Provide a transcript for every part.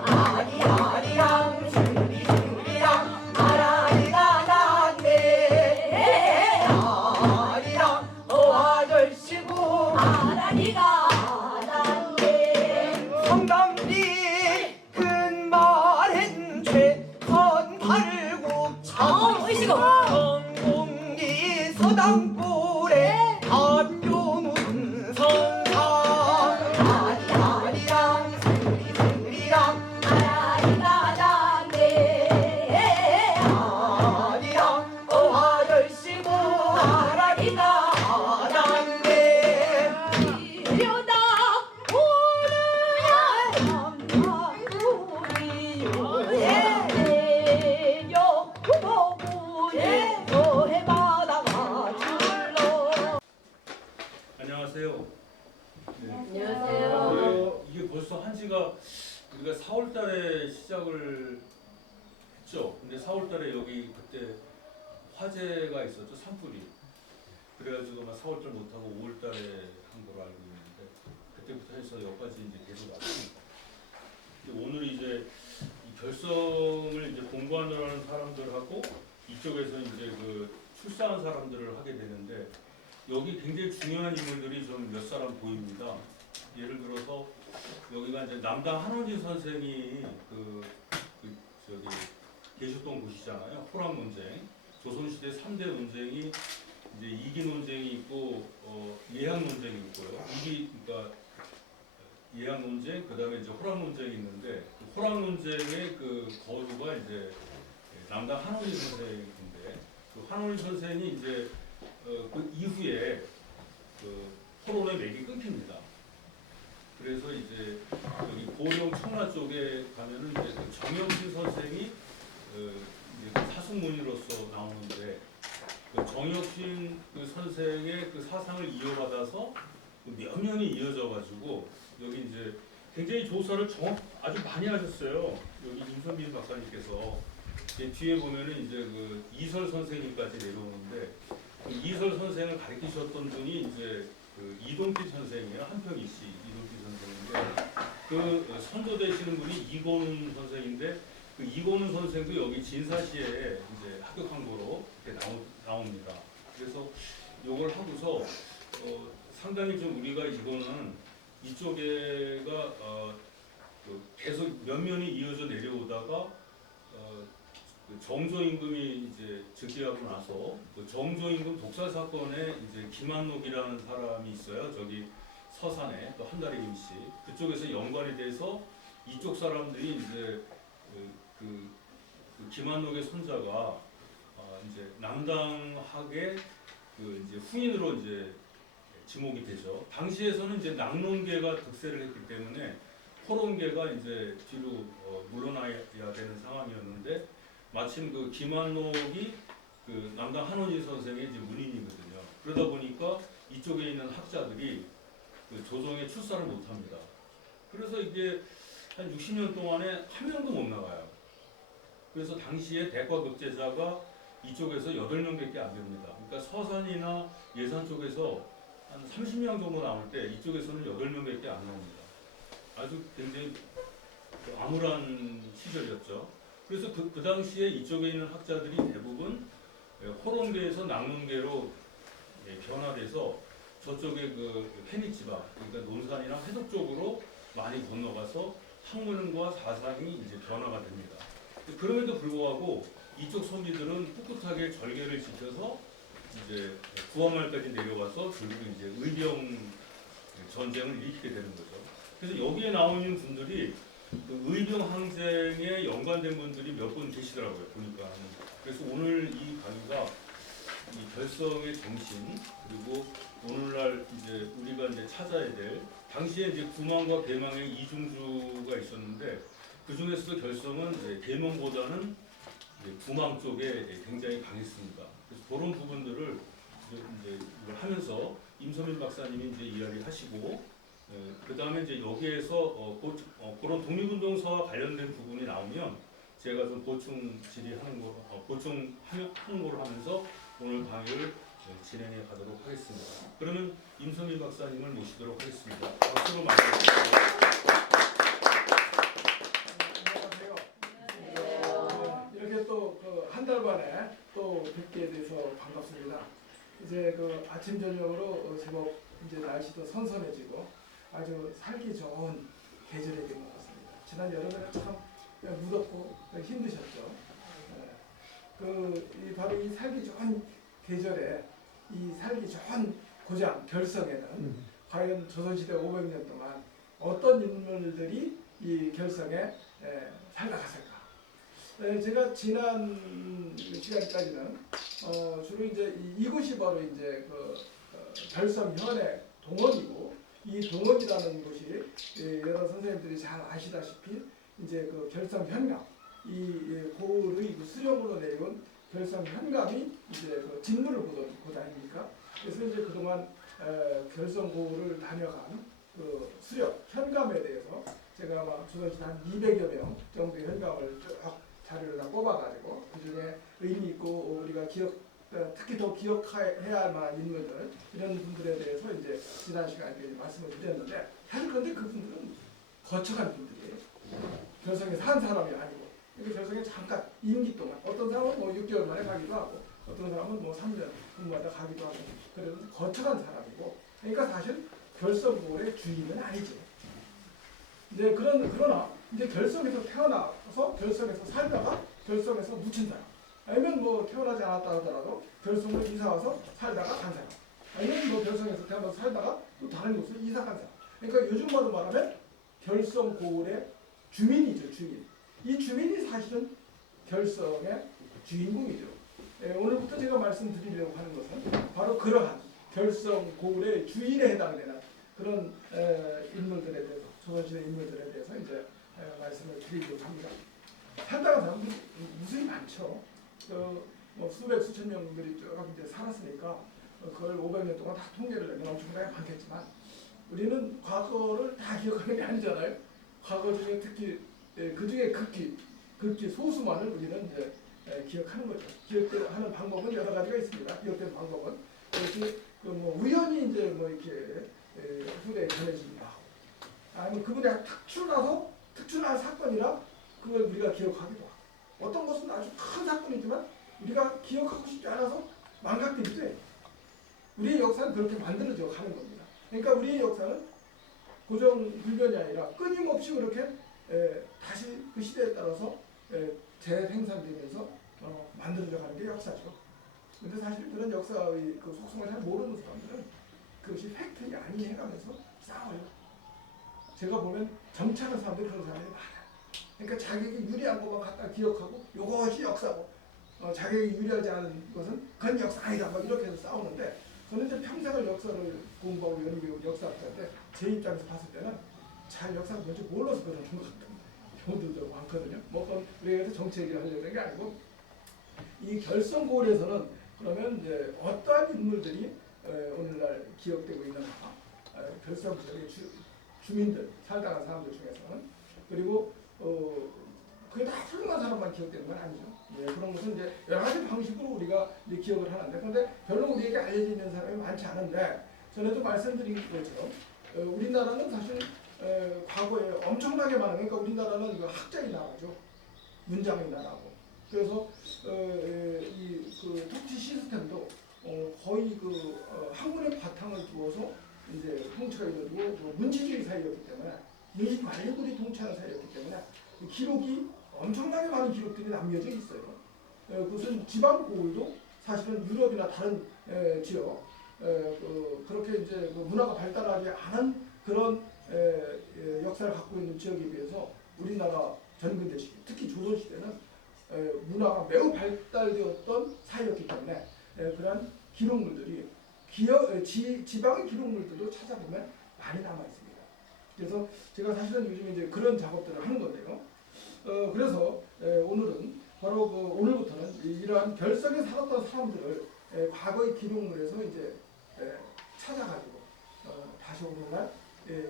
아리아리랑 슈리슈리랑 아라리가 났네. 아리랑 아저씨고 아라리가 났네. 성담리 근말엔 최선 팔국창 성공리 서당골에 안좋은 성상 아리아리랑 스리스리랑 아라리가 났네. 아리랑 아저씨고 아라리가 났네. 이려다 오는 남자구리요 내려 구멍구에 너해바다가 줄러. 안녕하세요. 네. 안녕하세요. 이게 벌써 한 지가 우리가 4월 달에 시작을 했죠. 근데 4월 달에 여기 그때 화재가 있었죠. 산불이. 그래가지고 막 4월 달 못하고 5월 달에 한 걸로 알고 있는데 그때부터 해서 여기까지 이제 계속 왔습니다. 오늘 이제 이 결성을 이제 공부하는 사람들하고 이쪽에서 이제 그 출사한 사람들을 하게 되는데 여기 굉장히 중요한 인물들이 좀 몇 사람 보입니다. 예를 들어서 여기가 이제 남당 한원진 선생이 저기 계셨던 곳이잖아요. 호랑 논쟁, 조선시대 3대 논쟁이 이제 이기 논쟁이 있고 예학 논쟁이 있고요. 그러니까 예학 논쟁, 그다음에 이제 호랑 논쟁이 있는데 그 호랑 논쟁의 그 거주가 이제 남당 한원진 선생인데 그 한원진 선생이 이제 그 이후에 그 토론의 맥이 끊깁니다. 그래서 이제 여기 고령 청라 쪽에 가면은 이제 그 정영신 선생이 이제 그 사승문으로서 나오는데 그 정영신 그 선생의 그 사상을 이어받아서 몇 년이 이어져 가지고 여기 이제 굉장히 조사를 아주 많이 하셨어요. 여기 임선빈 박사님께서 뒤에 보면은 이제 그 이설 선생님까지 내려오는데 그 이설 선생을 가르치셨던 분이 이제 그 이동필 선생이에요. 한평희 씨 이동필 선생인데 그 선조 되시는 분이 이건훈 선생인데 그 이건훈 선생도 여기 진사시에 이제 합격한 거로 이렇게 나옵니다. 그래서 요걸 하고서 상당히 좀 우리가 이거는 이쪽에가 계속 면면이 이어져 내려오다가 그 정조 임금이 이제 즉위하고 나서 그 정조 임금 독살 사건에 이제 김한록이라는 사람이 있어요. 저기 서산에 또 한다리 김씨 그쪽에서 연관이 돼서 이쪽 사람들이 이제 그 김한록의 손자가 이제 남당학의 그 이제 후인으로 이제 지목이 되죠. 당시에서는 이제 낙론계가 득세를 했기 때문에 호론계가 이제 뒤로 물러나야 되는 상황이었는데 마침 그 김한록이 그 남당 한원진 선생의 이제 문인이거든요. 그러다 보니까 이쪽에 있는 학자들이 그 조정에 출사를 못합니다. 그래서 이게 한 60년 동안에 한 명도 못 나가요. 그래서 당시에 대과급제자가 이쪽에서 8명밖에 안 됩니다. 그러니까 서산이나 예산 쪽에서 한 30명 정도 나올 때 이쪽에서는 8명밖에 안 나옵니다. 아주 굉장히 암울한 시절이었죠. 그래서 그 당시에 이쪽에 있는 학자들이 대부분 호론계에서 낙론계로 변화돼서 저쪽에 그 페닉지방, 그러니까 논산이랑 해독 쪽으로 많이 건너가서 학문과 사상이 이제 변화가 됩니다. 그럼에도 불구하고 이쪽 서기들은 꿋꿋하게 절개를 지켜서 이제 구화말까지 내려와서 결국 이제 의병 전쟁을 일으키게 되는 거죠. 그래서 여기에 나오는 분들이 그 의병 항쟁에 연관된 분들이 몇 분 계시더라고요. 보니까. 그래서 오늘 이 강의가 이 결성의 정신 그리고 오늘날 이제 우리가 이제 찾아야 될 당시에 이제 구망과 계망의 이중주가 있었는데 그 중에서도 결성은 이제 계명보다는 구망 쪽에 굉장히 강했습니다. 그래서 그런 부분들을 이제 이걸 하면서 임선민 박사님이 이제 이야기하시고 그 다음에 이제 여기에서 그런 독립운동사와 관련된 부분이 나오면 제가 좀 보충 질의하는 거, 보충하는 걸 하면서 오늘 강의를 진행해 가도록 하겠습니다. 그러면 임선민 박사님을 모시도록 하겠습니다. 박수로 맞이하겠습니다. 반갑습니다. 이제 그 아침 저녁으로 제법 이제 날씨도 선선해지고 아주 살기 좋은 계절이 된 것 같습니다. 지난 여름에는 참 무덥고 힘드셨죠. 바로 이 살기 좋은 계절에 이 살기 좋은 고장 결성에는 과연 조선시대 500년 동안 어떤 인물들이 이 결성에 살다 갔을까? 제가 지난 시간까지는 주로 이제 이곳이 바로 이제 결성현의 동원이고, 이 동원이라는 곳이 여러 선생님들이 잘 아시다시피 이제 그 결성현감, 이 고을의 수령으로 내려온 결성현감이 이제 그 직무를 보던 곳 아닙니까? 그래서 이제 그동안 결성고을을 다녀간 그 수령 현감에 대해서 제가 아마 조선시대 한 200여 명 정도의 현감을 쭉 자료를 다 뽑아가지고 그 중에 의미 있고 우리가 특히 더 기억해야 할 만한 인물들, 이런 분들에 대해서 이제 지난 시간에 말씀을 드렸는데, 사실 그런데 그분들은 거쳐간 분들이에요. 결성에 산 사람이 아니고, 결성에 잠깐 임기 동안, 어떤 사람은 뭐 6개월 만에 가기도 하고, 어떤 사람은 뭐 3년 근무하다 가기도 하고, 그래도 거쳐간 사람이고, 그러니까 사실 결성고을의 주인은 아니죠. 이제 그러나 이제 결성에서 태어나서 결성에서 살다가 결성에서 묻힌 사람, 아니면 뭐 태어나지 않았다 하더라도 결성으로 이사 와서 살다가 간 사람, 아니면 뭐 결성에서 태어나서 살다가 또 다른 곳으로 이사 간 사람. 그러니까 요즘말로 말하면 결성고을의 주민이죠, 주민. 이 주민이 사실은 결성의 주인공이죠. 오늘부터 제가 말씀드리려고 하는 것은 바로 그러한 결성고을의 주인에 해당되는 그런 인물들에 대해서, 조선시대 인물들에 대해서 이제 말씀을 드리려고 합니다. 살다가 사람들이 무수히 많죠. 뭐 수백 수천 명들이 쭉 이제 살았으니까 그걸 500년 동안 다 통계를 내면 엄청나게 많겠지만, 우리는 과거를 다 기억하는 게 아니잖아요. 과거 중에 특히 그 중에 극히 소수만을 우리는 이제 기억하는 거죠. 기억하는 방법은 여러 가지가 있습니다. 기억되는 방법은 그것이 뭐 우연히 이제 뭐 이렇게 후대에 전해지기도 하고, 아니면 그분이 특출난 사건이라 그걸 우리가 기억하기도 하고, 어떤 것은 아주 큰 사건이지만 우리가 기억하고 싶지 않아서 망각되기도 해요. 우리의 역사는 그렇게 만들어져 가는 겁니다. 그러니까 우리의 역사는 고정불변이 아니라 끊임없이 그렇게 다시 그 시대에 따라서 재생산되면서 만들어져 가는 게 역사죠. 근데 사실 그런 역사의 그 속성을 잘 모르는 사람들은 그것이 팩트냐 아니 해가면서 싸워요. 제가 보면 정치하는 사람들이 그런 사람들이 많아요. 그러니까 자기에게 유리한 것만 갖다 기억하고 이것이 역사고, 자기에게 유리하지 않은 것은 그건 역사 아니다 막 이렇게 해서 싸우는데, 저는 이제 평생을 역사를 공부하고 연구해온 역사학자인데 제 입장에서 봤을 때는 잘 역사가 뭔지 몰라서 그러는 것 같은 경우들도 많거든요. 뭐 그건 우리가 정치 얘기를 하려는 게 아니고, 이 결성고을에서는 그러면 이제 어떠한 인물들이 오늘날 기억되고 있는가, 결성 지역의 주민들, 살다 간 사람들 중에서는, 그리고 그게 다 훌륭한 사람만 기억되는 건 아니죠. 그런 것은 이제 여러 가지 방식으로 우리가 이제 기억을 하는데, 그런데 별로 우리에게 알려져 있는 사람이 많지 않은데, 전에도 말씀드린 것처럼 우리나라는 사실 과거에 엄청나게 많은, 그러니까 우리나라는 그 학자의 나라죠. 문장의 나라고. 그래서 그 통치 시스템도 거의 학문의 바탕을 두어서 이제 통치가 이루어지고 문지주의 사회였기 때문에, 문지 관리들이 통치하는 사회였기 때문에 기록이 엄청나게 많은 기록들이 남겨져 있어요. 그것은 지방 고을도 사실은 유럽이나 다른 지역 그렇게 이제 문화가 발달하지 않은 그런 역사를 갖고 있는 지역에 비해서 우리나라 전근대 시기, 특히 조선 시대는 문화가 매우 발달되었던 사회였기 때문에 그런 기록물들이 지방의 기록물들도 찾아보면 많이 남아 있습니다. 그래서 제가 사실은 요즘 이제 그런 작업들을 하는 건데요. 그래서 오늘은 바로 오늘부터는 이러한 결성에 살았던 사람들을 과거의 기록물에서 이제 찾아가지고 다시 오늘날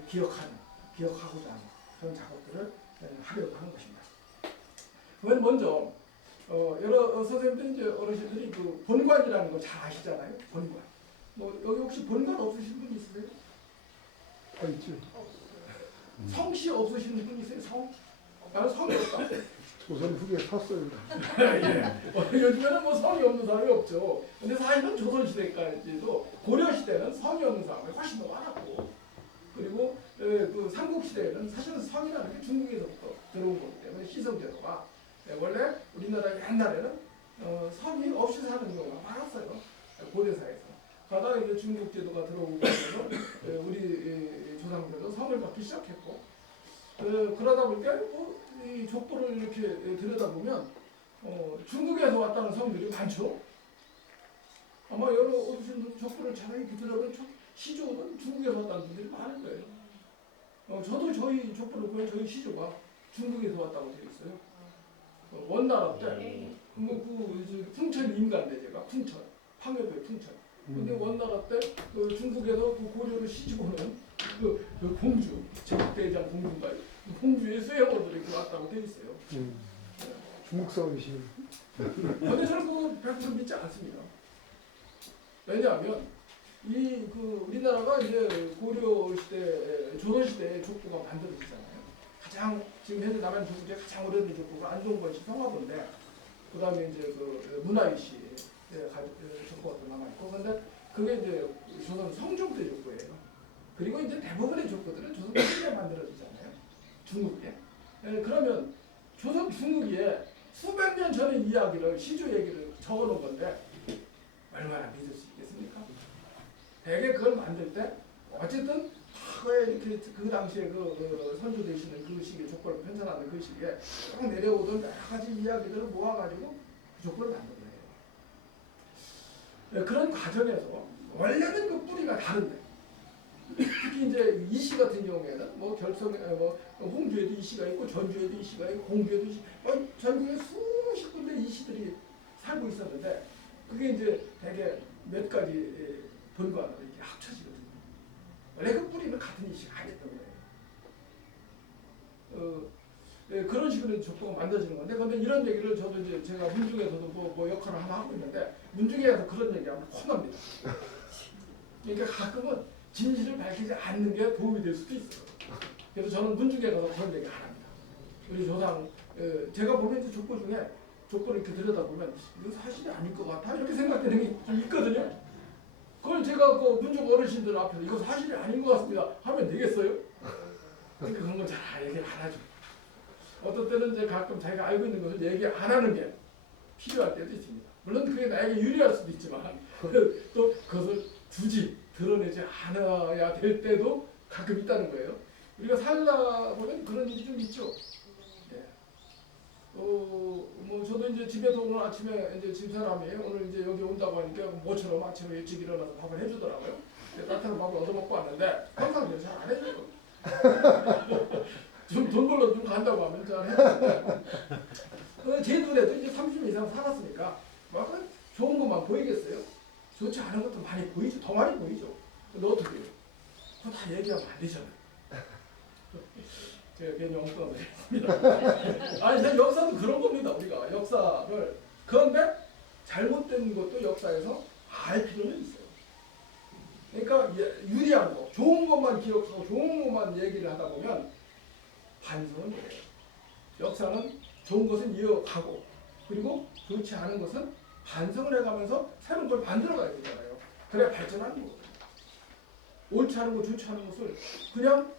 기억하고자 하는 그런 작업들을 하려고 하는 것입니다. 그러면 먼저 여러 선생님들 이제 어르신들이 그 본관이라는 거 잘 아시잖아요. 본관. 뭐 여기 혹시 본관 없으신 분 있으세요? 있죠. 성씨 없으신 분 있어요? 성? 나는 성이 없다. 조선 후기에 섰어요. 예. 요즘에는 뭐 성이 없는 사람이 없죠. 근데 사실은 조선시대까지도 고려시대는 성이 없는 사람이 훨씬 더 많았고, 그리고 그 삼국시대에는 사실은 성이라는 게 중국에서부터 들어온 거기 때문에 시성제도가 원래 우리나라 옛날에는 성이 없이 사는 경우가 많았어요. 고려사에서. 그러다가 이제 중국 제도가 들어오고 나서 우리 조상들도 성을 갖기 시작했고, 그러다 보니까 이 족보를 이렇게 들여다보면 중국에서 왔다는 성들이 많죠. 아마 여러 어르신들 족보를 잘 이렇게 들여다보면 시조는 중국에서 왔다는 분들이 많을 거예요. 저도 저희 족보를 보면 저희 시조가 중국에서 왔다고 되어 있어요. 원나라 때, 그 풍천 임간대제가 풍천, 황해도의 풍천. 근데 원나라 때 중국에서 그 고려를 시집오는 그 공주, 제국대장 공주인가요? 그 공주의 수행원들이 왔다고 되어 있어요. 중국성이시. 근데 저는 그거 100% 믿지 않습니다. 왜냐하면 우리나라가 이제 고려 시대, 조선 시대에 족보가 만들어지잖아요. 가장 지금 현재 남한 족보 중에 가장 오래된 족보가 안동건시 성화본데, 그 다음에 이제 그 문화일시 족보가 또 남아 있고, 근데 그게 이제 조선 성종 때 족보예요. 그리고 이제 대부분의 족보들은 조선 시대에 만들어지잖아요. 중국에. 그러면 조선 중국에 수백 년 전의 이야기를, 시조 얘기를 적어놓은 건데 얼마나 믿을 수 있겠습니까? 대개 그걸 만들 때 어쨌든 과거에 이렇게 그 당시에 그 선조 되시는 그 시기에 족보를 편찬하는 그 시기에 쭉 내려오던 여러 가지 이야기들을 모아가지고 그 족보를 만든 거예요. 그런 과정에서 원래는 그 뿌리가 다른데, 특히 이제 이시 같은 경우에는 뭐 홍주에도 이시가 있고 전주에도 이시가 있고 공주에도 이시, 전국에 수십 군데 이시들이 살고 있었는데, 그게 이제 대개 몇 가지 본관으로 이렇게 합쳐지거든요. 원래 그 뿌리는 같은 이시가 아니었던 거예요. 그런 식으로 족보가 만들어지는 건데, 근데 이런 얘기를 저도 이제 제가 문중에서도 뭐 역할을 하나 하고 있는데, 문중에서 그런 얘기하면 혼납니다. 그러니까 가끔은 진실을 밝히지 않는 게 도움이 될 수도 있어요. 그래서 저는 문중에 가서 그런 얘기 안 합니다. 우리 조상, 제가 보면 이제 족보 중에 족보를 이렇게 들여다보면 이거 사실이 아닐 것 같아 이렇게 생각되는 게 좀 있거든요. 그걸 제가 그 문중 어르신들 앞에서 이거 사실이 아닌 것 같습니다 하면 되겠어요? 그러니까 그런 건 잘 얘기 안 하죠. 어떤 때는 이제 가끔 자기가 알고 있는 것을 얘기 안 하는 게 필요할 때도 있습니다. 물론 그게 나에게 유리할 수도 있지만 또 그것을 굳이 드러내지 않아야 될 때도 가끔 있다는 거예요. 우리가 살다 보면 그런 일이 좀 있죠. 네. 뭐 저도 이제 집에서 오늘 아침에 이제 집사람이 오늘 이제 여기 온다고 하니까 모처럼 아침에 일찍 일어나서 밥을 해주더라고요. 따뜻한 밥을 얻어먹고 왔는데 항상 잘 안 해줘요. 좀 돈 벌러 좀 간다고 하면 잘 해주는데 제 눈에도 이제 30년 이상 살았으니까 막 좋은 것만 보이겠어요? 좋지 않은 것도 많이 보이죠. 더 많이 보이죠. 근데 어떻게 해요? 그거 다 얘기하면 안 되잖아요. 제가 괜히 엉뚱한 걸 했습니다. 아니, 역사도 그런 겁니다. 우리가 역사를. 그런데 잘못된 것도 역사에서 알 필요는 있어요. 그러니까 유리한 거, 좋은 것만 기억하고 좋은 것만 얘기를 하다 보면 반성은 그래요. 역사는 좋은 것은 이어가고, 그리고 좋지 않은 것은 반성을 해가면서 새로운 걸 만들어가야 되잖아요. 그래야 발전하는 거거든요. 옳지 않은 거, 좋지 않은 것을 그냥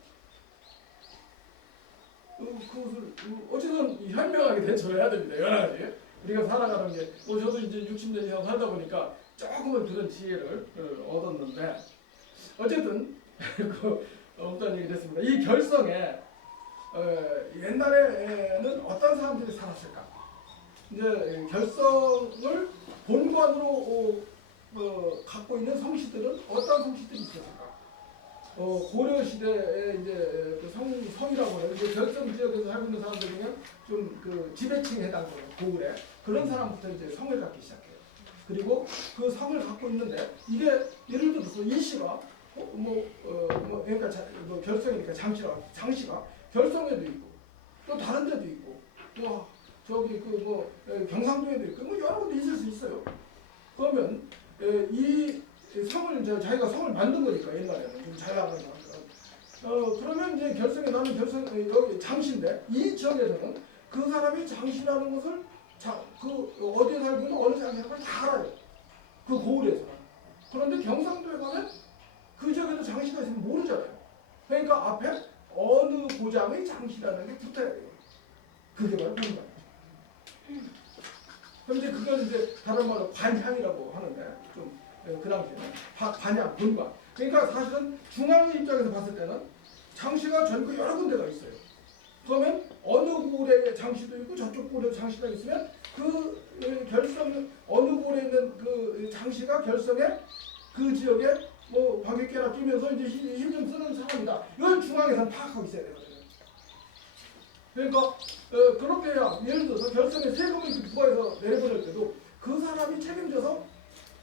그것을 어쨌든 현명하게 대처를 해야 됩니다. 여러 가지 우리가 살아가는 게 저도 이제 60년 이상 살다 보니까 조금은 그런 지혜를 얻었는데, 어쨌든 어떤 얘기를 했습니다. 이 결성에 옛날에는 어떤 사람들이 살았을까? 이제 결성을 본관으로 갖고 있는 성씨들은 어떤 성씨들이 있었을까? 고려 시대에 이제 그 성이라고 해요. 이제 결성 지역에서 살고 있는 사람들 중에 좀 그 지배층에 해당되는 고을에 그런 사람부터 이제 성을 갖기 시작해요. 그리고 그 성을 갖고 있는데 이게 예를 들어서 이 씨가 그러니까 결성이니까 장씨가 결성에도 있고 또 다른 데도 있고 또 저기 경상도에도 있고 뭐 여러 군데 있을 수 있어요. 그러면 이 성을 이제 자기가 성을 만든 거니까 옛날에는 좀 잘 나가는 그러면 이제 결성에 나는 여기 장시인데 이 지역에서는 그 사람이 장시라는 것을 그 어디에 살고 있는 어느 장시라는 걸 다 알아요. 그 고을에서는. 그런데 경상도에 가면 그 지역에도 장시가 있으면 모르잖아요. 그러니까 앞에 어느 고장의 장시라는 게 붙어야 돼요. 그게 바로 본관. 그런데 그걸 이제 다른 말로 관향이라고 하는데 좀 그 당시에는 관향, 본관. 그러니까 사실은 중앙의 입장에서 봤을 때는 장시가 전국에 여러 군데가 있어요. 그러면 어느 고을에 장시도 있고 저쪽 고을에 장시가 있으면 그 결성 어느 고을에 있는 그 장시가 결성에 그 지역에 뭐 관객계나 끼면서 이제 힘 좀 쓰는 사람이다. 이걸 중앙에서는 파악하고 있어야 되거든요. 그러니까 그렇게 해야 예를 들어서 결성에 세금을 부과해서 내려보낼 때도 그 사람이 책임져서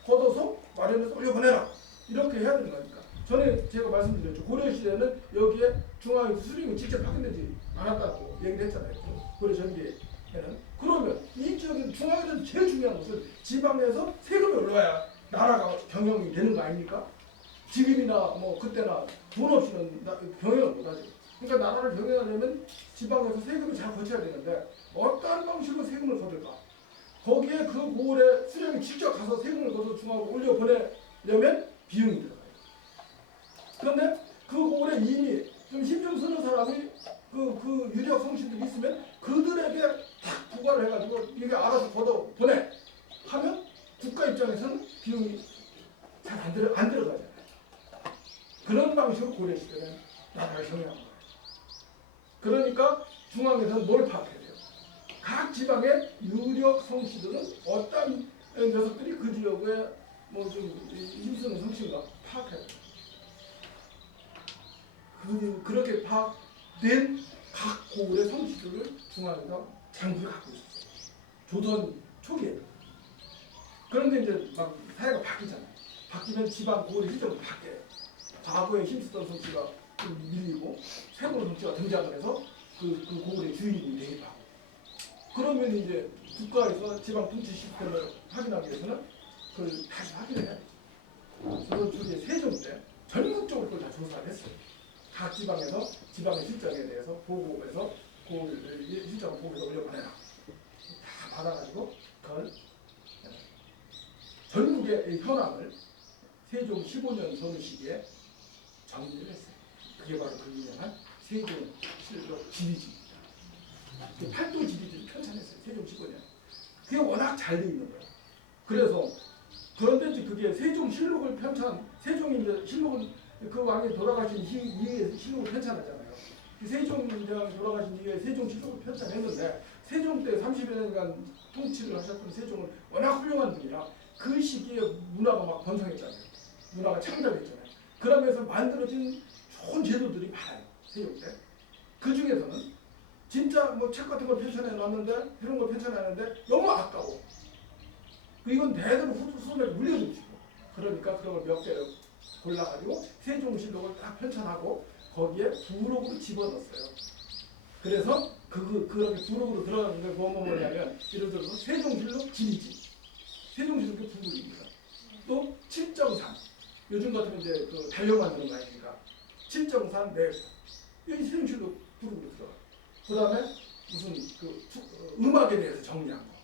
걷어서 마련해서 올려보내라. 이렇게 해야 되는 거니까. 전에 제가 말씀드렸죠. 고려시대는 여기에 중앙에서 수령이 직접 파견되지 않았다고 얘기를 했잖아요. 고려 전기에는. 그러면 이 지역에는 중앙에는 제일 중요한 것은 지방에서 세금이 올라와야 나라가 경영이 되는 거 아닙니까? 지금이나 뭐 그때나 돈 없이는 경영을 못하죠. 그러니까 나라를 경영하려면 지방에서 세금을 잘 거쳐야 되는데 어떠한 방식으로 세금을 거둘까? 거기에 그 고을에 수령이 직접 가서 세금을 거둬 중앙으로 올려보내려면 비용이 들어가요. 그런데 그 고을에 이미 좀 힘 좀 쓰는 사람이 그 유력 성신들이 있으면 그들에게 탁 부과를 해가지고 이게 알아서 걷어 보내 하면 국가 입장에서는 비용이 잘 안 들어가잖아요. 그런 방식으로 고려 시대는 나라를 경영한 거예요. 그러니까 중앙에서는 뭘 파악해야 돼요? 각 지방의 유력 성씨들은 어떤 녀석들이 그 지역에 뭐 좀 힘쓰는 성씨인가 파악해야 돼요. 그렇게 파악된 각 고을의 성씨들을 중앙에서 장부를 갖고 있었어요. 조선 초기에. 그런데 이제 막 사회가 바뀌잖아요. 바뀌면 지방 고을의 시점이 바뀌어요. 과거에 힘쓰던 성씨가 좀 밀리고 새로운 성씨가 등장을 해서 그 고을의 주인이 대입하고. 그러면 이제 국가에서 지방 통치 시스템을 확인하기 위해서는 그걸 다시 확인해야 돼요. 조선 초기에 세종 때 전국적으로 그걸 다 조사를 했어요. 각 지방에서 지방의 실정에 대해서 보고해서 고을 실정을 보고해서 올려보내라. 다 받아가지고 그걸 전국의 현황을 세종 15년 전후 시기에 정리를 했어요. 그게 바로 그 유명한 세종실록 지리지입니다. 그 팔도 지리지를 편찬했어요. 세종 15년. 그게 워낙 잘 돼 있는 거예요. 그래서 그런데 이제 그게 세종실록을 세종이 이제 실록을 그 왕이 돌아가신 이후에 실록을 편찬하잖아요. 세종대왕이 돌아가신 이후에 세종실록을 편찬했는데 세종 때 30여 년간 통치를 하셨던 세종은 워낙 훌륭한 분이라 그 시기에 문화가 막 번성했잖아요. 문화가 창작했잖아요. 그러면서 만들어진 좋은 제도들이 많아요. 세종 때. 그 중에서는 진짜 뭐 책 같은 걸 편찬해 놨는데 이런 걸 편찬하는데 너무 아까워. 이건 대대로 후손에게 물려주고 싶어. 그러니까 그런 걸 몇 개를 골라가지고 세종실록을 딱 편찬하고 거기에 부록으로 집어넣었어요. 그래서 그렇게 부록으로 들어가는 게 뭐냐면 예를 들어서 세종실록 지리지. 세종실록의 부록입니다. 또 7.3. 요즘 같으면 이제 그 달력 만드는 거 아닙니까? 7.3 내 여기 세종실록 부록으로 들어가. 그 다음에 무슨 음악에 대해서 정리한 거.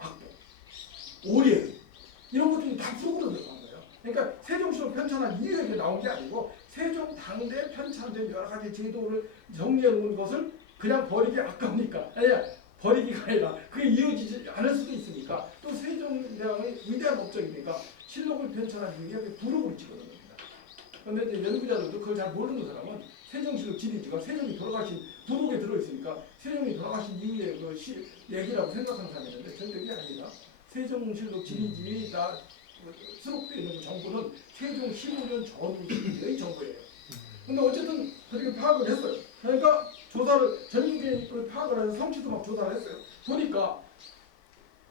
악보. 오리에 이런 것들이 다 부록으로 들어간 거예요. 그러니까 세종실록 편찬한 이유에 이게 나온 게 아니고 세종 당대 편찬된 여러 가지 제도를 정리해 놓은 것을 그냥 버리기 아까우니까 버리기가 아니라 그게 이어지지 않을 수도 있으니까 또 세종대왕의 위대한 업적이니까 실록을 편찬한 이유에 부록으로 찍어놓은 겁니다. 그런데 이제 연구자들도 그걸 잘 모르는 사람은 세종실록 지리지가 세종이 돌아가신 부록에 들어있으니까 세종이 돌아가신 이후에 그 얘기라고 생각하는 사람이 있는데 절대 그게 아니라 세종실록 지리지에 다 수록되어 있는 그 정보는 세종 15년 전후 시기의 정보예요. 근데 어쨌든 그렇게 파악을 했어요. 그러니까 조사를 전국에 파악을 해서 성씨도 막 조사를 했어요. 보니까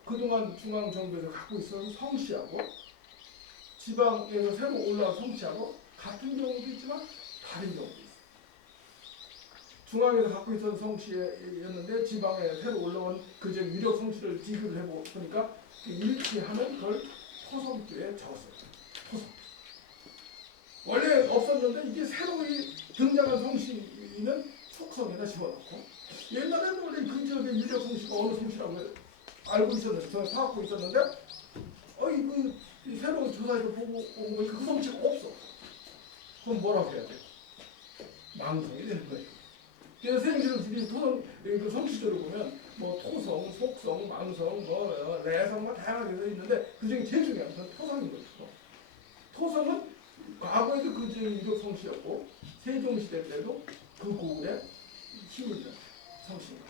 그동안 중앙정부에서 갖고 있었던 성씨하고 지방에서 새로 올라온 성씨하고 같은 경우도 있지만 다른 경우도 있어요. 중앙에서 갖고 있었던 성씨였는데 지방에 새로 올라온 그 유력 성씨를 비교를 해보니까 일치하면 그걸 토성표에 적었어요. 토성. 원래 없었는데 이게 새로이 등장한 성씨는 속성에다 집어넣고 옛날에는 원래 그 지역의 유력 성씨가 어느 성씨라고 알고 있었는데 저는 파악하고 있었는데 이 새로운 조사에서 보고 온 거니까 그 성씨가 없어. 그럼 뭐라고 해야 돼? 망성이 되는 거예요. 그래서 선생님들이 토성 그 성씨들을 보면 뭐 토성, 속성, 망성, 뭐 내성 뭐 다양하게 되어 있는데 그 중에 제일 중요한 건 토성인 거죠. 토성은 과거에도 그 지역의 유력 성씨였고 세종시대 때도 그 고을에 힘을 준 성씨입니다.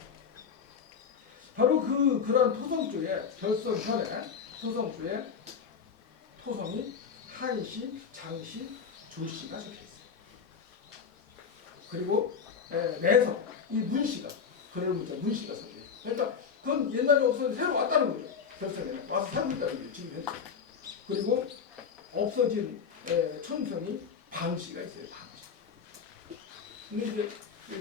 바로 그러한 토성조의 결성현에 토성조의 토성이 한시, 장시, 조시가 적혀 있어요. 그리고 내성, 이 문씨가 그럴 문자 문씨가 적혀 있어요. 그러니까 그건 옛날에 없었는데 새로 왔다는 거죠. 결성에 와서 살고 있다는 거예요. 지금 현재. 그리고 없어진 촌성이 방씨가 있어요. 방씨. 근데 이제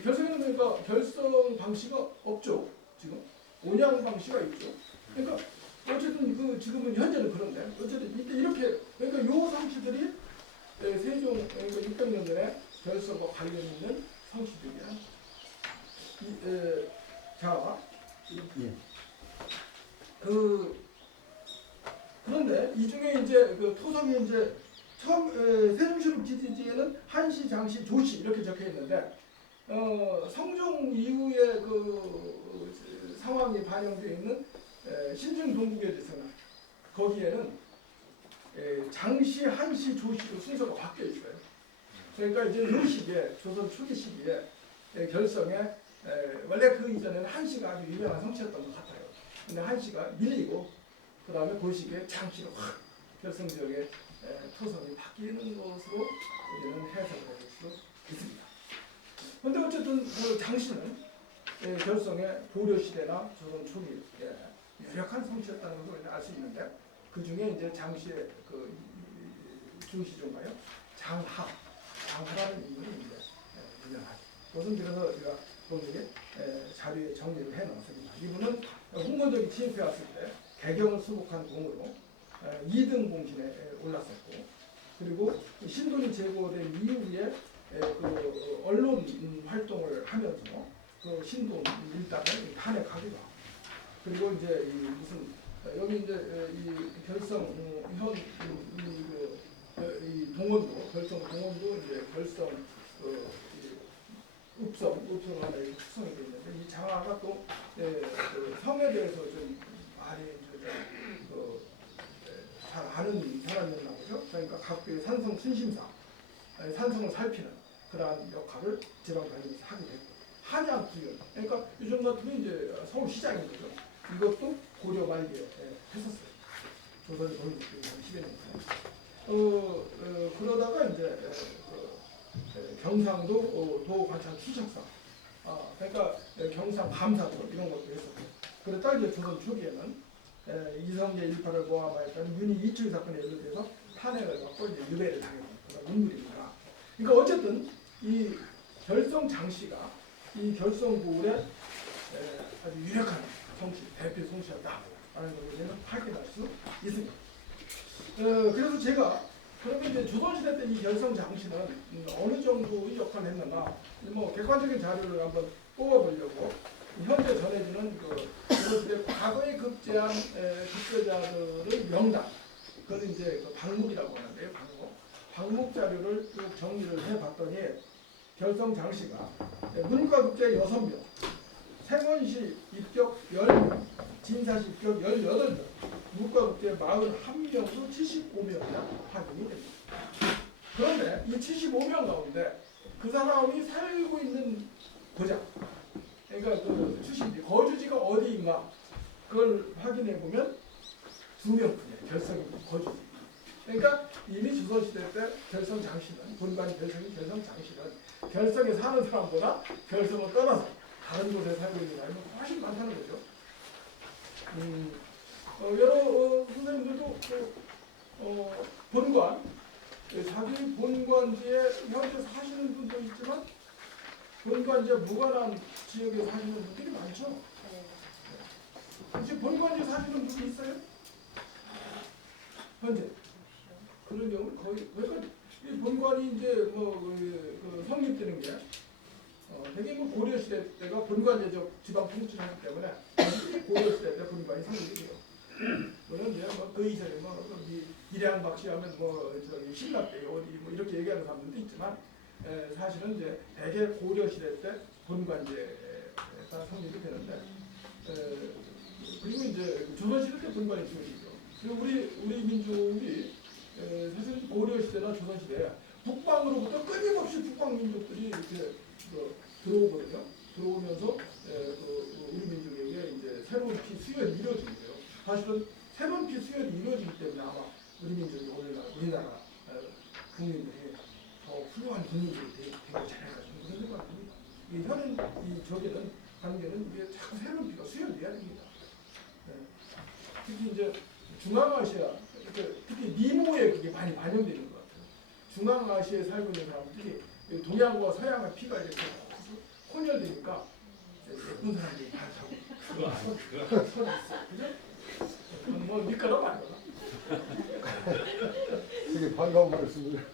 결성에는 그러니까 결성 방씨가 없죠. 지금 온양 방씨가 있죠. 그러니까 어쨌든 그 지금은 현재는 그런데 어쨌든 이때 이렇게 그러니까 요 성씨들이 세종 그러니까 600년전에 결성과 관련 있는 성씨들이야. 그런데 이 중에 이제 그 토성이 이제 처음 세종시록 지지지에는 한시, 장시, 조시 이렇게 적혀 있는데 성종 이후에 그 상황이 반영되어 있는 신중 동국예지서는 거기에는 장시, 한시, 조시로 순서가 바뀌어 있어요. 그러니까 이제 이 시기에 조선 초기 시기에 결성에 원래 그 이전에는 한시가 아주 유명한 성씨였던 것 같아요. 근데 한시가 밀리고 그 다음에 그 시기에 장시로 확 결성 지역의 토성이 바뀌는 것으로 우리는 해석을 해볼 수 있습니다. 그런데 어쨌든 그 장시는 결성의 고려시대나 조선 초기 유력한 성씨였다는 것을 알 수 있는데 그 중에 이제 장시의 그 중시종가요? 장하라는 인물이 이제 유명하죠. 그것은 그래서 제가 본인이 자료에 정리를 해놨습니다. 이분은 홍건적이 침입해 왔을 때 개경을 수복한 공으로 2등 공신에 올랐었고 그리고 신돈이 제거된 이후에 그 언론 활동을 하면서 그 신돈 일당을 탄핵하기도 하고 그리고 이제 여기 이제 이 결성 이 동원도 결성 동원도 이제 결성 읍성 안에 특성이 되어 있는데 이 장화가 또 그 성에 대해서 좀 많이 잘 아는 사람이었나 보죠. 그러니까 각국의 산성 순심사, 산성을 살피는 그러한 역할을 지방관리에서 하게 됐고 한양 구현, 그러니까 요즘 같으면 이제 서울시장인 거죠. 이것도 고려 말기에 했었어요. 조선의 독립 10여 년. 그러다가 이제 경상도 도관찰 추적사, 그러니까 경상 감사도 이런 것도 했었고, 그랬다 이제 조선 초기에는 이성계 일파를 모함하였다는 윤희 이초희 사건에 연루돼서 탄핵을 받고 이제 유배를 당했던 그런 인물입니다. 그러니까 어쨌든 이 결성 장씨가 이 결성 고을에 아주 유력한 성씨, 대표 성씨였다라는 걸 우리는 확인할 수 있습니다. 그래서 제가 그러면 이제 조선시대 때 이 결성 장씨는 어느 정도의 역할을 했는가, 뭐 객관적인 자료를 한번 뽑아보려고 현재 전해주는 그 조선시대 과거에 급제한 급제자들의 명단, 그걸 이제 그 방목이라고 하는데요, 방목 자료를 쭉 정리를 해봤더니 결성 장씨가 문과급제 6명, 생원시 입격 10명, 진사시 입격 18명, 문과급제 41명으로 75명이나 확인이 됩니다. 그런데 이 75명 가운데 그 사람이 살고 있는 고장, 그러니까 그 출신지, 거주지가 어디인가 그걸 확인해 보면 2명뿐이에요. 결성이 거주지. 그러니까 이미 조선시대 때 결성 장씨는, 본관 결성이 결성 장씨는 결성에 사는 사람보다 결성을 떠나서 다른 곳에 살고 있는 사람이 훨씬 많다는 거죠. 여러 선생님들도 본관, 자기 본관지에 현재 사시는 분도 있지만 본관지에 무관한 지역에 사시는 분들이 많죠. 혹시 본관지에 사시는 분이 있어요? 현재 그런 경우는 거의, 그러니까 이 본관이 이제 그 성립되는 게 되게 뭐 고려 시대 때가 본관제적 지방 통치하기 때문에 고려 시대 때 본관이 성립이 돼요. 물론 이제 그 이전에 일양박씨 하면 저기 신라 때 어디 뭐 이렇게 얘기하는 사람들도 있지만 사실은 이제 대개 고려 시대 때 본관제가 성립이 되는데 그리고 이제 조선 시대 때 본관이 지어지죠. 그리고 우리 민족이 사실 고려 시대나 조선 시대 북방으로부터 끊임없이 북방 민족들이 이렇게 들어오거든요. 들어오면서 우리 민족에게 이제 새로운 피 수혈이 이루어지는 거예요. 사실은 새로운 피 수혈이 이루어지기 때문에 아마 우리 민족이 우리나라 국민들이 더 훌륭한 국민들이 되지 않을까 그런 생각을 합니다. 이 현행 저기는 관계는 이게 자꾸 새로운 피가 수혈돼야 됩니다. 특히 이제 중앙아시아, 특히 미모에 그게 많이 반영되는 것 같아요. 중앙아시아에 살고 있는 사람들이 동양과 서양의 피가 이렇게 혼혈되니까 예쁜 사람들이 많다고. 손이 있어, 그죠? 뭐 밑가락 말거나. 되게 반가운 말씀을.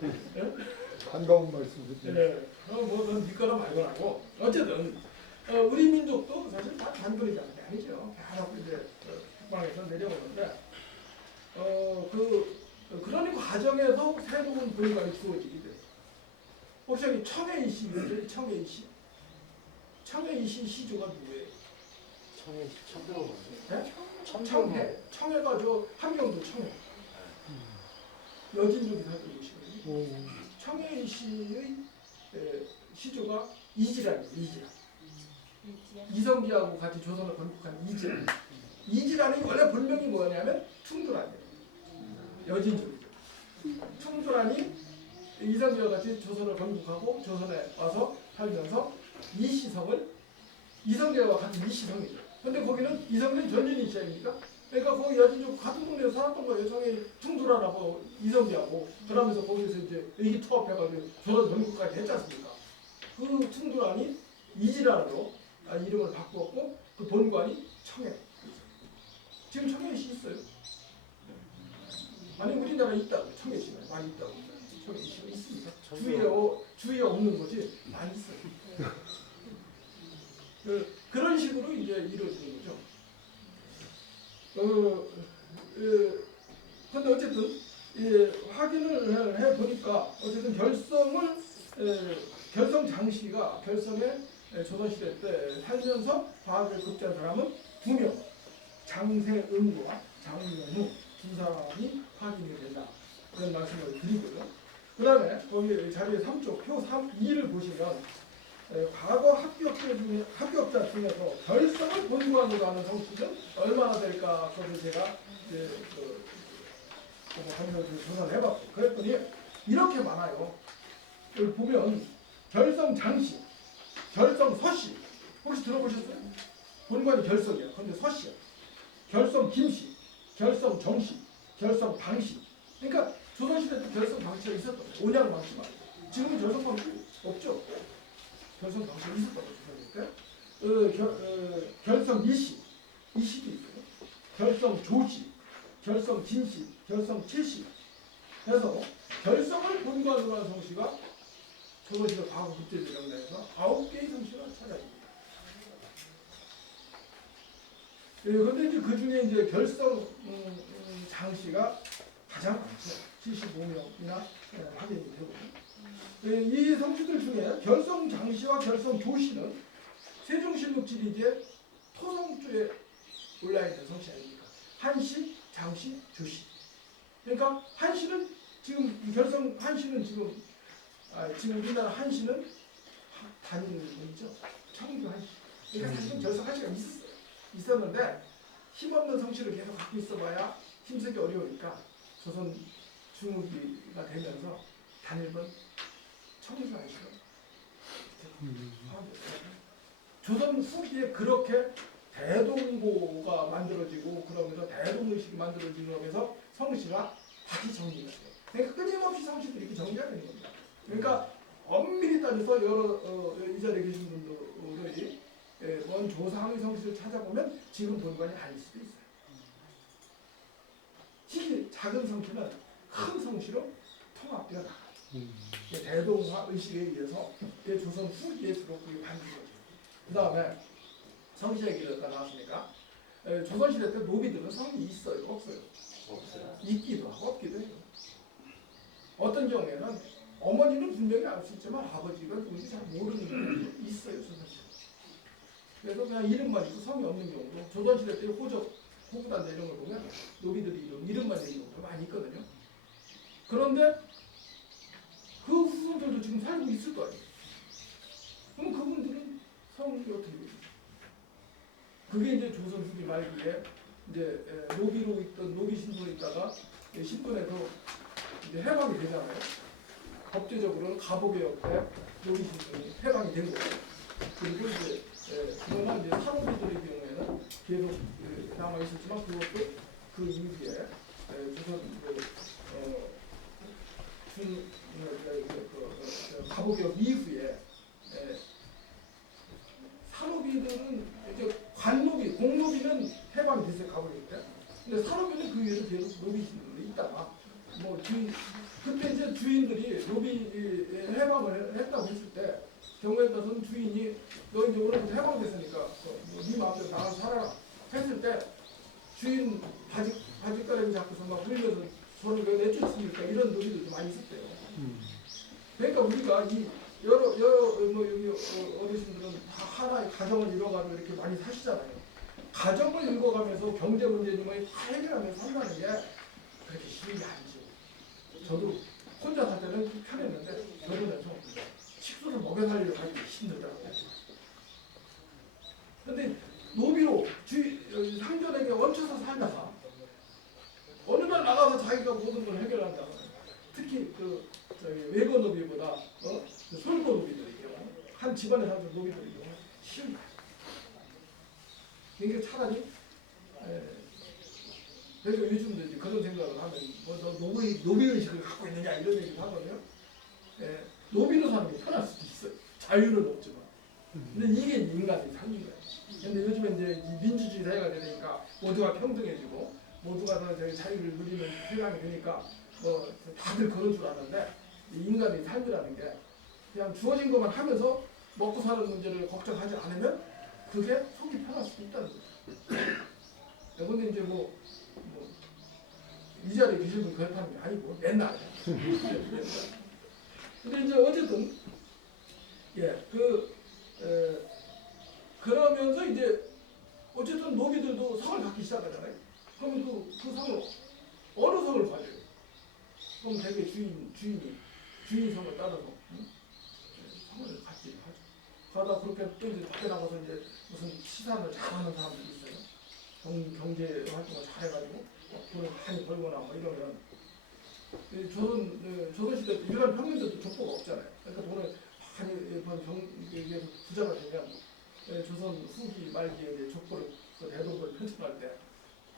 반가운 말씀을. 네, 넌 밑가락 말거나고 어쨌든 우리 민족도 사실 다 단거리자는 게 아니죠. 계속 이제 북방에서 내려오는데. 그런 과정에서 새로운 본관이 주어지게 돼요. 혹시 여기 청해이시 있어요? 청해이시? 청해이시 시조가 누구예요? 청해. 청해가 저 함경도 청해. 여진족이 살던 곳이거든요. 청해이시의 시조가 이지라예요. 이성기하고 같이 조선을 건국한 이지라. 이지라는 원래 본명이 뭐냐면 충두란이에요. 여진족이죠. 충두란이 이성기와 같이 조선을 건국하고 조선에 와서 살면서 이시성을 이성계와 같은 이시성이죠. 근데 거기는 이성계는 전진이 시작입니까? 그러니까 거기 여진족 같은 동네에서 살았던 거예요. 성이 충두란하고 이성계하고 그러면서 거기서 이제 의기투합해가지고 조선 건국까지 했지 않습니까? 그 충두란이 이지라로 이름을 바꾸었고 그 본관이 청해. 지금 청해시 있어요. 아니 우리나라에 있다고 청해시가 많이 있다고. 청해시가 있습니다. 주위에 없는 거지 많이 있어요. 그런 식으로 이제 이루어지는 거죠. 근데 어쨌든 확인을 해 보니까 어쨌든 결성 장씨가 결성에 조선시대 때 살면서 과학을 급제한 사람은 2명, 장세응과 장명우 두 사람이 확인이 된다. 그런 말씀을 드리고요. 그 다음에 거기 자리에 3쪽 표 3.2를 보시면 과거 합격자 중에서 결성을 본관으로 하는 성씨는 얼마나 될까? 그것을 제가 조사해봤고 그랬더니 이렇게 많아요. 여기 보면 결성 장씨, 결성 서씨 혹시 들어보셨어요? 본관이 결성이에요. 그런데 서씨야. 결성 김씨, 결성 정씨, 결성 방씨. 그러니까 조선시대 때 결성 방씨가 있었던 거예요. 온양 방씨 말고. 지금은 결성 방씨 없죠. 결성 방씨가 있었던 거죠. 조선시대 때. 결성 이씨, 이씨도 있어요. 결성 조씨, 결성 진씨, 결성 최씨. 그래서 결성을 본관으로 한 성씨가 조선시대 과거 국제적 명단에서 9개의 성씨가 찾아집니다. 그런데 이제 그 중에 이제 결성 장씨가 가장 많죠. 75명이나 확인이 되고. 이 성씨들 중에 결성 장씨와 결성 조씨는 세종실록지리 이제 토성조에 올라 있는 성씨 아닙니까? 한씨, 장씨, 조씨. 그러니까 한씨는 지금 결성 한씨는 지금 우리나라 한씨는 단일로 있죠. 청주 한씨. 그러니까 사실은 결성 한씨가 있었는데 힘없는 성씨를 계속 갖고 있어봐야 힘쓰기 어려우니까 조선 중후기가 되면서 단일본 청주 한씨가 조선 후기에 그렇게 대동고가 만들어지고 그러면서 대동의식이 만들어지면서 성씨가 다시 정리가 돼요. 그러니까 끊임없이 성씨들이 이렇게 정리가 되는 겁니다. 그러니까 엄밀히 따져서 여러 이 자리에 계신 분들이 먼 조상의 성씨를 찾아보면 지금 본관이 아닐 수도 있어요. 특히 작은 성씨는 큰 성씨로 통합되어 나가요. 대동화 의식에 의해서 조선 후기에 주로 그게 만든 거죠. 그 다음에 성시 얘기를 아까 나왔으니까 조선시대 때 노비들은 성이 있어요? 없어요? 없어요. 있기도 하고 없기도 해요. 어떤 경우에는 어머니는 분명히 알 수 있지만 아버지가 누군지 잘 모르는 경우도 있어요. 조선시대. 그래서 그냥 이름만 있고 성이 없는 경우도 조선시대 때 호구단대 이런 걸 보면 노비들이 이름만 있는 경우도 많이 있거든요. 그런데 그 후손들도 지금 살고 있을 거예요. 그럼 그분들은 성이 어떻게 돼요? 그게 이제 조선 후기 말기에 이제 노비로 있던 노비 신분으로 있다가 신분에서 이제 해방이 되잖아요. 법제적으로는 가복의 옆에 노비 신분이 해방이 된 거예요. 그리고 이제 그러나 이제 산업인들의 경우에는 계속 남아 있었지만 그것도 그 이후에 조선 가복역 이후에 산업인들은 이제 관노비, 공노비는 해방이 됐어요. 가복역 때. 근데 산업인은 그 위에서 계속 노비 신분으로 있다가 뭐 그때 이제 주인들이 노비 해방을 했다고 했을 때 경우에 따라서는 주인이 너 이제 오늘부터 해방됐으니까 네 마음대로 나가서 살아라 했을 때 주인 바지가랑이 잡고서 막 흘려서 저를 왜 내쫓습니까? 이런 노비들도 많이 있었대요. 그러니까 우리가 이 여러 뭐 여기 어르신들은 다 하나의 가정을 이뤄가지고 이렇게 많이 사시잖아요. 가정을 읽어가면서 경제 문제니 뭐다 해결하면서 산다는 게 그렇게 쉬운 게 아니죠. 저도 혼자 살 때는 편했는데 결혼해서 식수를 먹여 살리려고 하기 힘들더라고요. 근데 노비로 상전에게 얹혀서 살다가 어느 날 나가서 자기가 모든 걸 해결한다. 특히 외거 노비보다 솔고 노비들의 경우 한 집안에 사는 노비들의 경우 쉬운 거예요. 그러니까 차라리 그래서 요즘도 이제 그런 생각을 하면 너 노비 의식을 갖고 있느냐 이런 얘기를 하거든요. 노비로 사는 게 편할 수도 있어요. 자유는 없지만. 근데 이게 인간의 삶인 거예요. 근데 요즘에 이제 민주주의 사회가 되니까 모두가 평등해지고 모두가 다 자유를 누리는 세상이 되니까 뭐 다들 그런 줄 아는데 인간의 삶이라는 게 그냥 주어진 것만 하면서 먹고 사는 문제를 걱정하지 않으면 그게 속이 편할 수도 있다는 거죠. 그런데 이제 이 자리에 계신 분 그렇다는 게 아니고 맨날. 근데 이제 어쨌든 그러면서 이제 어쨌든 노비들도 성을 갖기 시작하잖아요. 그러면 그 성을 어느 성을 가져요? 그럼 되게 주인 성을 따라서 성을 갖지 하죠. 가다 그렇게 또 이제 밖에 나가서 이제 무슨 시산을 잘하는 사람들이 있어요. 경제 활동을 잘해가지고 돈을 많이 벌거나 뭐 이러면 조선시대 일반 평민들도 족보가 없잖아요. 그러니까 돈을 많이 번 부자가 되면 조선 후기 말기에 이제 족보를 대동을 편집할 때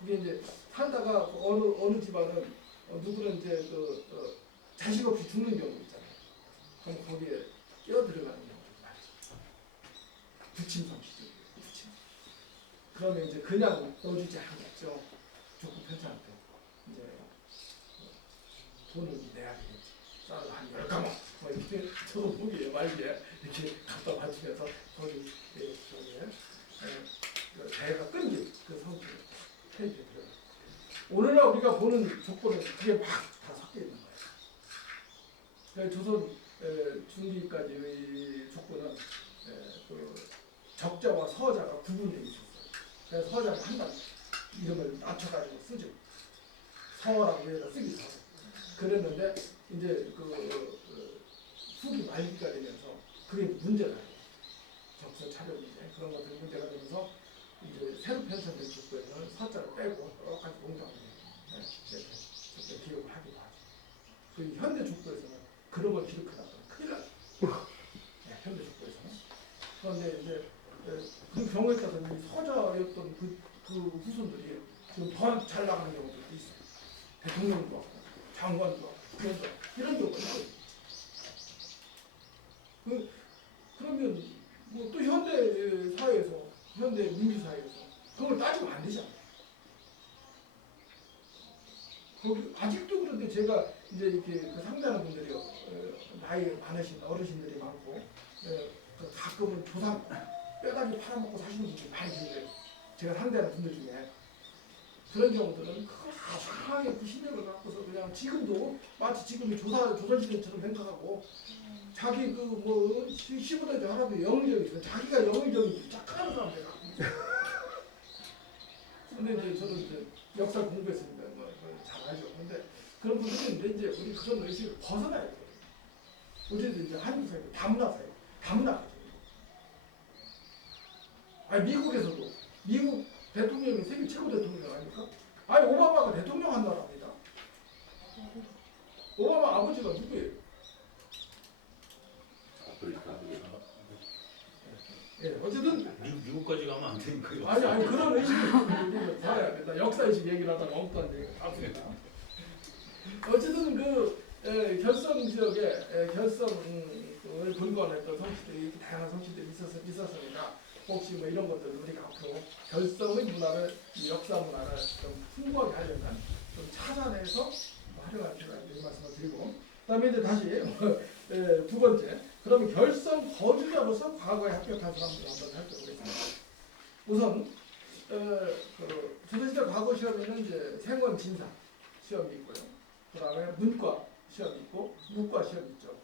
그게 이제 살다가 어느 집안은 누구는 이제 자식 없이 죽는 경우 있잖아요. 그럼 거기에 끼어들어가는 경우도 많죠. 부침성 시절, 부침. 그러면 이제 그냥 넣어주지 않겠죠. 족보 편찬할 때 이제 돈을 내야 되겠지. 쌀을 한 10가마 뭐 이렇게 저도 보기에 말기에 이렇게 갖다 바치면서 돈이 대가 끊긴 그 성질 페이지에 들어가요. 오늘날 우리가 보는 족보는 그게 막 다 섞여 있는 거예요. 조선 중기까지의 족보는 적자와 서자가 구분되어 있었어요. 그래서 서자는 한 단 이름을 맞춰가지고 쓰죠. 서라고 해서 쓰기 서. 그랬는데 이제 후기 말기가 되면서 그게 문제가 돼요. 적서 차별 문제 그런 것들이 문제가 되면서 이제 새로 편찬된 족보에서는 서자를 빼고 여러 가지 공정을 이렇게 기록을 하기도 하죠. 그 현대 족보에서는 그런 걸 기록하다 보면 큰일 나요. 현대 족보에서는. 그런데 이제 그 경우에 따라서 이 서자였던 그 후손들이 지금 더 잘 나가는 경우도 있어요. 대통령도 왔고, 장관도 왔고, 그래서 이런 경우가 있어요. 그러면 뭐 또 현대 사회에서, 현대 민주 사회에서 그걸 따지면 안 되잖아요. 거기 아직도 그런데 제가 이제 이렇게 그 상대하는 분들이 나이 많으신 어르신들이 많고 그 가끔은 조상 뼈다귀 팔아먹고 사시는 분들이 많이 계세요. 제가 상대하는 분들 중에 그런 경우들은 그걸 아주 강하게 그 신념을 갖고서 그냥 지금도 마치 지금이 조선시대처럼 생각하고 자기 그 뭐 시부대죠 할아버지 영의정이 자기가 영의정이 착각하는 사람들 갖고 근데 이제 저는 이제 역사 공부했으니까 잘 알죠. 근데 그런 분들은 이제 우리 그런 의식을 벗어나야 돼요. 우리도 이제 한국 사회, 다문화 사회, 다문화. 아니 미국에서도 미국 대통령이 세계 최고 대통령 아닙니까? 아니 오바마가 대통령 한 나라입니다. 오바마 아버지가 누구예요? 예, 어쨌든 미국까지 가면 안 되니까요. 아니 그런 의식을 살아야 된다. 역사의식 얘기를 하다가 엉뚱한 얘기가 나옵니다. 어쨌든 결성 지역에 결성을 근거했던 성취들이 다양한 성취들이 있었으니까 혹시 뭐 이런 것들 우리가 앞으로 결성의 문화를 역사 문화를 좀 풍부하게 하려면 좀 찾아내서 활용할 필요가 있다 이 말씀을 드리고 그다음에 이제 다시 두 번째 그러면 결성 거주자로서 과거에 합격한 사람들 한번 살펴보겠습니다. 우선 그 조선시대 과거 시험에는 이제 생원 진사 시험이 있고요. 그다음에 문과 시험이 있고 문과 시험이 있죠.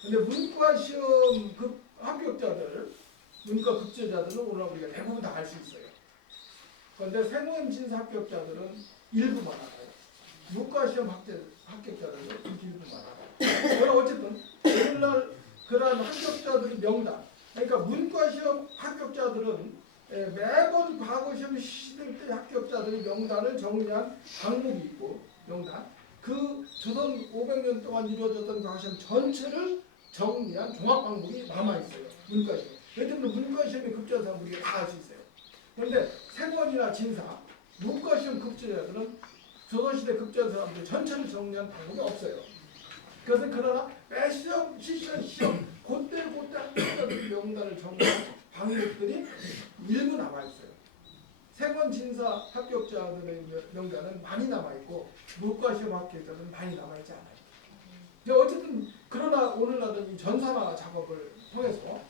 근데 문과 시험 합격자들 문과 급제자들은 오늘 우리가 대부분 다 알 수 있어요. 그런데 생원 진사 합격자들은 일부만 알아요. 문과 시험 합격자들은 일부만 알아요. 그러나 어쨌든 오늘날 그러한 합격자들의 명단 그러니까 문과 시험 합격자들은 매번 과거 시험 시들 때 합격자들의 명단을 정리한 항목이 있고 명단 그 조선 500년 동안 이루어졌던 과거 시험 전체를 정리한 종합 항목이 남아있어요. 문과 시험. 예를 들면 문과 시험에 급제한 사람 우리가 다 알 수 있어요. 그런데 생원이나 진사 문과 시험 급제자들은 조선시대 급제한 사람들 전체를 정리한 방법이 없어요. 그래서 그러나 매 시험, 실시간 시험 그때 합격자들의 명단을 정리한 방법들이 일부 남아있어요. 생원 진사 합격자들의 명단은 많이 남아있고 문과 시험 합격자들은 많이 남아있지 않아요. 어쨌든 그러나 오늘날은 이 전산화 작업을 통해서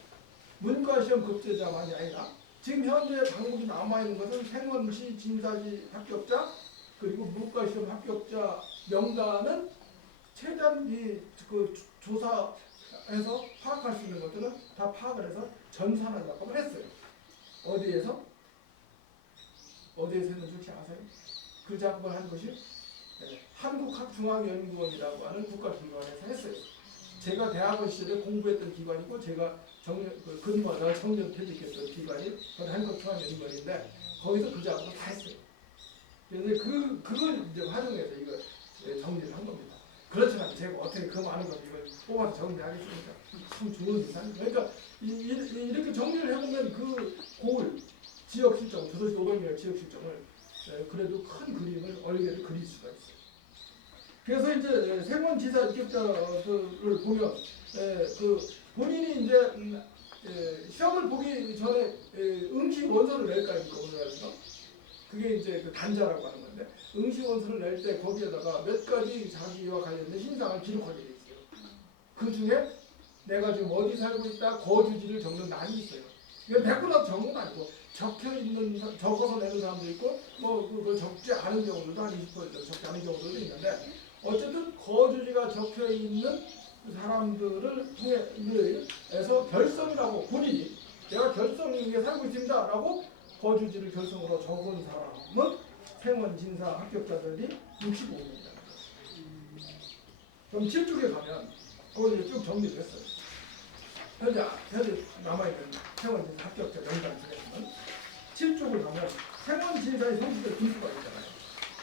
문과 시험 급제자만이 아니라 지금 현재 방법이 남아있는 것은 생원시 진사시 합격자 그리고 문과 시험 합격자 명단은 최대한 그 조사해서 파악할 수 있는 것들은 다 파악을 해서 전산화 작업을 했어요. 어디에서 했는지 혹시 아세요? 그 작업을 한 것이 한국학중앙연구원이라고 하는 국가기관에서 했어요. 제가 대학원 시절에 공부했던 기관이고 제가 근무하다가 정년 퇴직했던 기관이 한국학중앙연구원인데 거기서 그 작업을 다 했어요. 그래서 그걸 이제 활용해서 이거 정리를 한 겁니다. 그렇지만 제가 어떻게 그 많은 걸 이걸 뽑아서 정리하겠습니까? 참 좋은 일상. 그러니까 이렇게 정리를 해보면 그 고을 지역 실정, 조선시대 500년의 지역 실정을 그래도 큰 그림을 얼개를 그릴 수가 있어요. 그래서 이제 생원지사 합격자들을 보면 본인이 이제 시험을 보기 전에 응시 원서를 낼 거 아닙니까 오늘날에서 그게 이제 그 단자라고 하는 건데 응시 원서를 낼 때 거기에다가 몇 가지 자기와 관련된 신상을 기록하게 돼 있어요. 그 중에 내가 지금 어디 살고 있다 거주지를 적는 난이 있어요. 이건 100% 적는 건 아니고 적어서 내는 사람도 있고 그걸 적지 않은 경우들도 한 20% 적지 않은 경우들도 있는데 어쨌든 거주지가 적혀 있는 사람들을 통해서 결성이라고 본인이 내가 결성에 살고 있습니다라고 거주지를 결성으로 적은 사람은 생원 진사 합격자들이 65명이다. 그럼 7쪽에 가면 거기에 쭉 정리를 했어요. 현재 남아있는 생원 진사 합격자 명단 중에서는 7쪽을 가면 생원 진사의 성취들 분수가 있잖아요.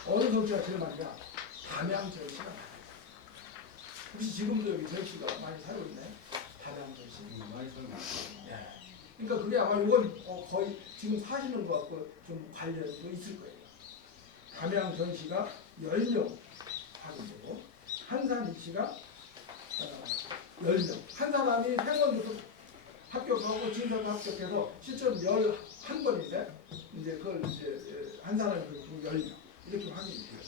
어느 성취가 제일 많냐? 담양 전시가 많아요. 혹시 지금도 여기 전시가 많이 살고 있나요? 담양 전시? 많이 살고 있어요. 네. 그러니까 그게 아마 이건 거의 지금 사시는 것 같고 좀 관련도 있을 거예요. 담양 전시가 10명 확인되고 한산 입시가 10명. 한 사람이 생원부터 합격하고 진사도 합격해서 실전 11번인데 이제 그걸 이제 한 사람이 10명 이렇게 확인이 돼요.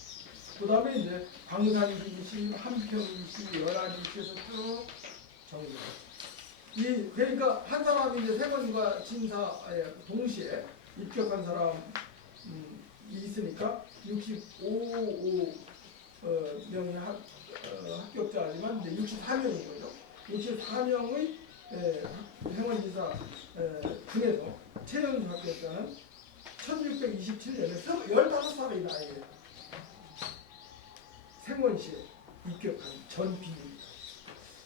그 다음에 이제 광산기시, 한평기시, 열한기시에서 쭉 정리. 그러니까 한 사람이 이제 세번과 진사에 동시에 입격한 사람이 있으니까 65 명이 합격자지만 이제 64명인 거죠. 64명의 행원지사 중에서 최연소 합격자는 1627년에 15살의 나이에 생원시에 입격한 전빈입니다.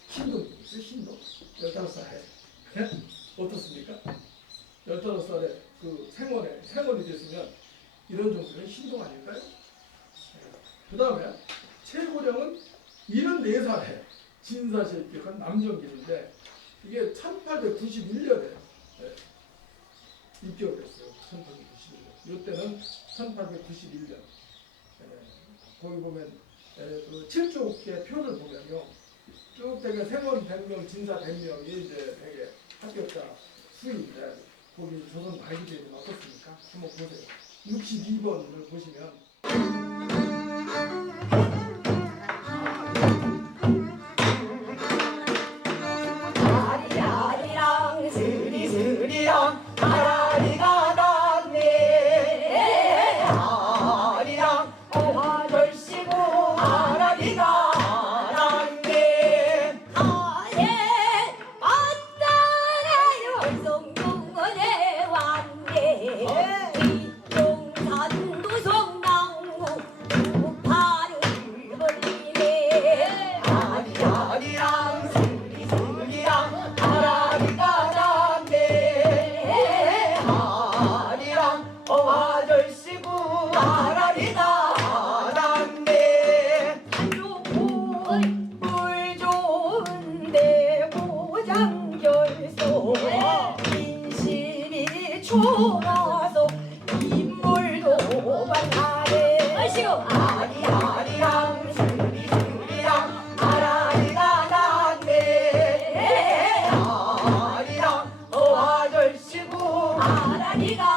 신동이죠, 신동. 15살에. 어떻습니까? 15살에 그 생원이 됐으면 이런 정도는 신동 아닐까요? 그 다음에 최고령은 74살에 진사시에 입격한 남정길인데 이게 1891년에 입격을 했어요. 1891년. 이때는 1891년. 거기 보면 그 7쪽의 표를 보면요. 쭉 되게 생원 100명, 진사 100명이 이제 되게 합격자 수인데 거기 조선 말기제는 어떻습니까? 한번 보세요. 62번을 보시면 아리아리랑 스리스리랑 아라리가 났네. 아리랑 어화 절시고 아라리가 났네. 아예 왔다라요 성동원에 왔네. 이종산도 성당구 우파를 벌리네. 아리아리랑 스리스리랑 아라리가 났네. 아리랑 어화 절시고 아라리가 났네. 물 좋은데 보장결소 인심이 초라서 인물도 많아네. 아리아리랑 스리스리랑 아라리가 났네. 아리랑 어화 절시고 아라리가